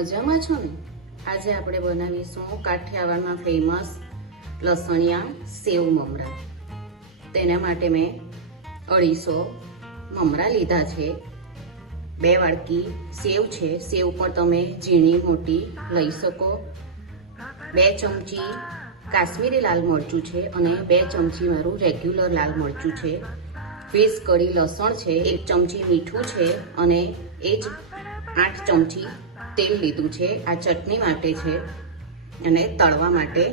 મજામાં છો ને? આજે આપણે બનાવીશું કાઠિયાવાડના ફેમસ લસણિયા સેવ મમરા. તેના માટે મેં 250 મમરા લીધા છે. 2 વાડકી સેવ છે. સેવ પણ તમે ઝીણી મોટી લઈ શકો. 2 ચમચી કાશ્મીરી લાલ મરચું છે અને 2 ચમચી મારું રેગ્યુલર લાલ મરચું છે. 20 કળી લસણ છે. 1 ચમચી મીઠું છે અને એ જ 8 ચમચી તેલ લીધું છે. આ ચટણી માટે છે અને તળવા માટે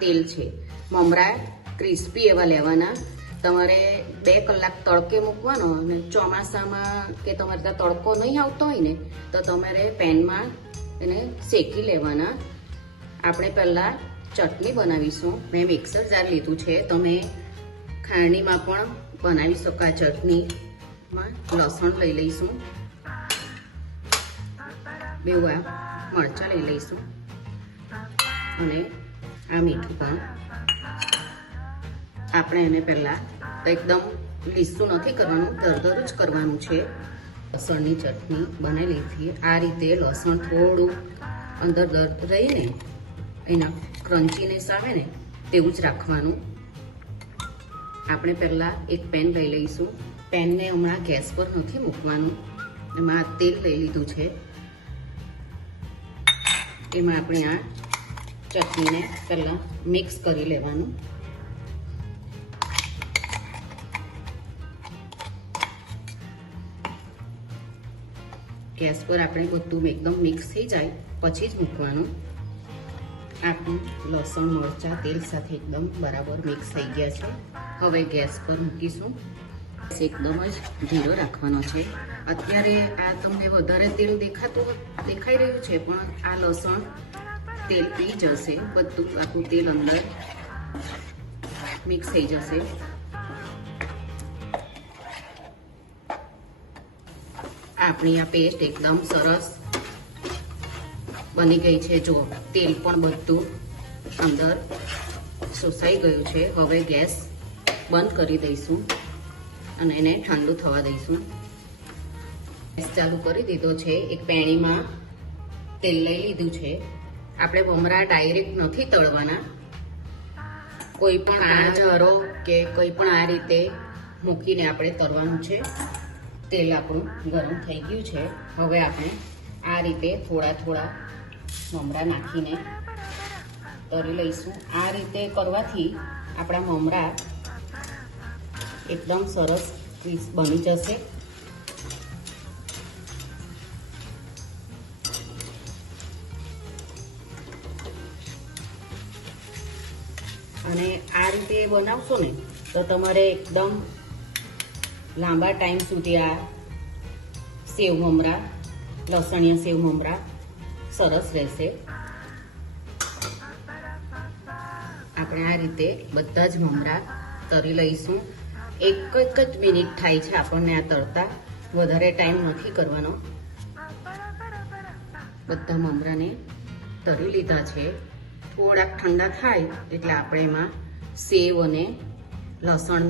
તેલ છે. મમરા ક્રિસ્પી એવા લેવાના. તમારે 2 કલાક તડકે મૂકવાનો અને ચોમાસામાં કે તમારે ત્યાં તડકો નહીં આવતો હોય ને તો તમારે પેનમાં એને શેકી લેવાના. આપણે પહેલાં ચટણી બનાવીશું. મેં મિક્સર જાર લીધું છે. તમે ખાંડણીમાં પણ બનાવી શકો. આ ચટણીમાં લસણ લઈ લઈશું. બેવા મરચાં લઈ લઈશું અને આ મીઠું પણ. આપણે એને પહેલાં તો એકદમ લીસું નથી કરવાનું, દરદરું જ કરવાનું છે. લસણની ચટણી બનાવી લીધી. આ રીતે લસણ થોડું અંદર રહીને એના ક્રન્ચીનેસ આવે ને તેવું જ રાખવાનું. આપણે પહેલાં એક પેન લઈ લઈશું. પેનને હમણાં ગેસ પર નથી મૂકવાનું. એમાં તેલ લઈ લીધું છે. એમાં આપણે આ ચટણીને પહેલાં મિક્સ કરી લેવાનું. ગેસ પર આપણે બધું એકદમ મિક્સ થઈ જાય પછી જ મૂકવાનું. આપણું લસણ મરચાં તેલ સાથે એકદમ બરાબર મિક્સ થઈ ગયા છે. હવે ગેસ પર મૂકીશું. એકદમ જ ધીરો રાખવાનો છે. અત્યારે આ તમને વધારે તેલ દેખાઈ રહ્યું છે પણ આ લસણ તેલ પી જશે. બધું આખું તેલ અંદર મિક્સ થઈ જશે. આપણી આ પેસ્ટ એકદમ સરસ બની ગઈ છે. જો તેલ પણ બધું અંદર શોષાઈ ગયું છે. હવે ગેસ બંધ કરી દઈશું અને એને ઠંડુ થવા દઈશું. ગેસ ચાલુ કરી દીધો છે. એક પેણીમાં તેલ લઈ લીધું છે. આપણે મમરા ડાયરેક્ટ નથી તળવાના. કોઈ પણ આ જરો કે કોઈ પણ આ રીતે મૂકીને આપણે તળવાનું છે. તેલ આપણું ગરમ થઈ ગયું છે. હવે આપણે આ રીતે થોડા થોડા મમરા નાખીને તળી લઈશું. આ રીતે કરવાથી આપણા મમરા એકદમ સરસ બની જશે. અને આ રીતે બનાવશો ને તો તમારે એકદમ લાંબા ટાઈમ સુધી આ સેવ મમરા, લસણિયા સેવ મમરા સરસ રહેશે. આપણે આ રીતે બધા જ મમરા તળી લઈશું. એક જ મિનિટ થાય છે આપણને આ તળતા. વધારે ટાઈમ નથી કરવાનો. બધા મમરાને તળી લીધા છે. થોડાક ઠંડા થાય એટલે આપણે એમાં સેવ અને લસણ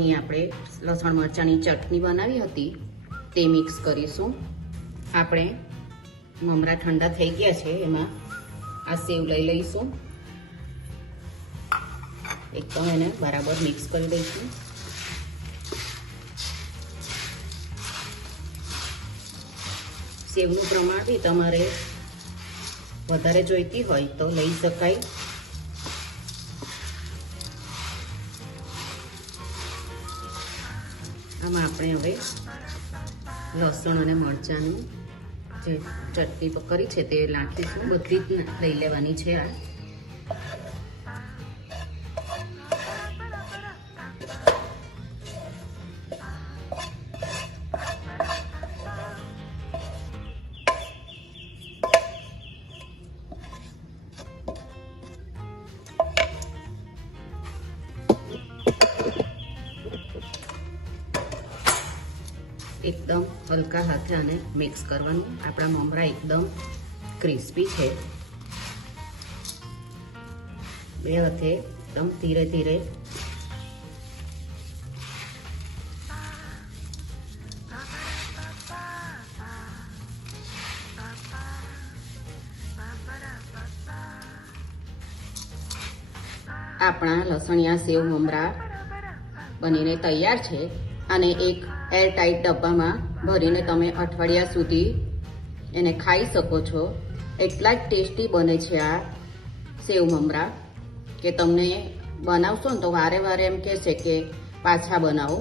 મરચાંની ચટણી બનાવી હતી તે મિક્સ કરીશું. આપણે મમરા ઠંડા થઈ ગયા છે. એમાં આ સેવ લઈ લઈશું. એકદમ એને બરાબર મિક્સ કરી દઈશું. સેવનું પ્રમાણ બી તમારે વધારે જોઈતી હોય તો લઈ શકાય. આમાં આપણે હવે લસણ અને મરચાંનું જે ચટણી કરી છે તે નાખીશું. બધી જ લઈ લેવાની છે. આ એકદમ હલકા હાથે આને મિક્સ કરવાનું. આપણા મમરા એકદમ ક્રિસ્પી છે. 2 હાથે એકદમ ધીરે ધીરે આપણા લસણિયા સેવ મમરા બનીને તૈયાર છે. અને એક એરટાઈટ ડબ્બામાં ભરીને તમે અઠવાડિયા સુધી એને ખાઈ શકો છો. એટલા જ ટેસ્ટી બને છે આ સેવ મમરા કે તમને બનાવશો ને તો વારે વારે એમ કહેશે કે પાછા બનાવો.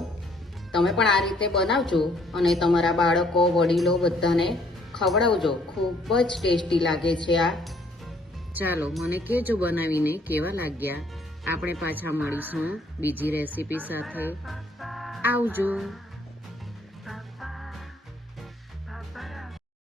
તમે પણ આ રીતે બનાવજો અને તમારા બાળકો વડીલો બધાને ખવડાવજો. ખૂબ જ ટેસ્ટી લાગે છે આ. ચાલો મને કહેજો બનાવીને કેવા લાગ્યા. આપણે પાછા મળીશું બીજી રેસીપી સાથે. આવજો.